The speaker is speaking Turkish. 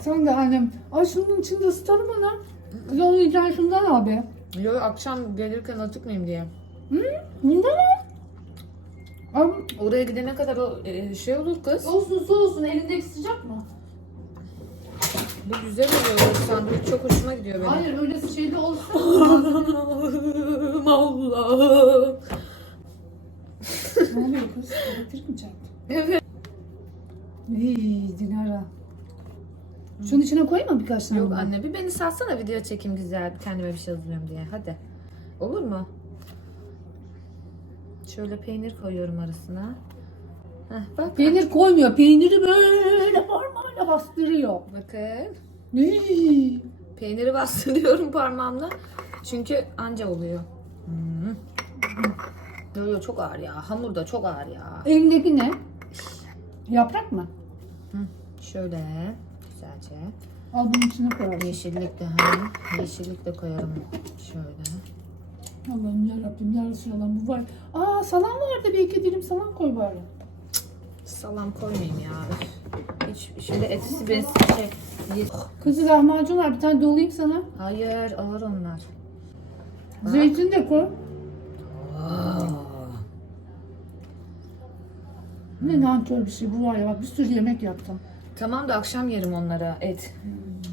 Sen de annem. Ay şunun içinde ısıtalım onu. Biz onu yiyeceksin şundan abi. Yo akşam gelirken acıkmayayım diye. Bundan al. Al. Oraya gidene kadar o e, şey olur kız. Olsun su olsun. Elindeki sıcak mı? Bu güzel oluyor. Sandviç çok hoşuma gidiyor benim. Hayır öyle şeyde olsa. Allah'ım Allah'ım. ne oluyor kız? Elektrik mi çarptı? Evet. İyi Dilara. Şunun içine koyma birkaç tane. Yok anne bir beni salsana video çekeyim güzel. Kendime bir şey hazırlıyorum diye. Hadi. Olur mu? Şöyle peynir koyuyorum arasına. Heh, bak. Peynir koymuyor. Peyniri böyle parmağıyla bastırıyor. Bakın. İyi. Peyniri bastırıyorum parmağımla. Çünkü anca oluyor. Hmm. Yo yo çok ağır ya. Hamur da çok ağır ya. Elindeki ne? Yaprak mı? Şöyle güzelce. Al bunun içine koyarsın. Yeşillik de ha. Yeşillik de koyarım. Şöyle. Allah'ım yarabbim ya Resulallah bu var. Aa salam vardı bir iki dilim salam koy bari. Salam koymayayım ya. Hiç şöyle etsi bir şey. Ye- Kızı lahmacun var bir tane dolayayım sana. Hayır ağır onlar. Zeytin de koy. Ne nankör bir şey bu var ya bak bir sürü yemek yaptım. Tamam da akşam yerim onlara et.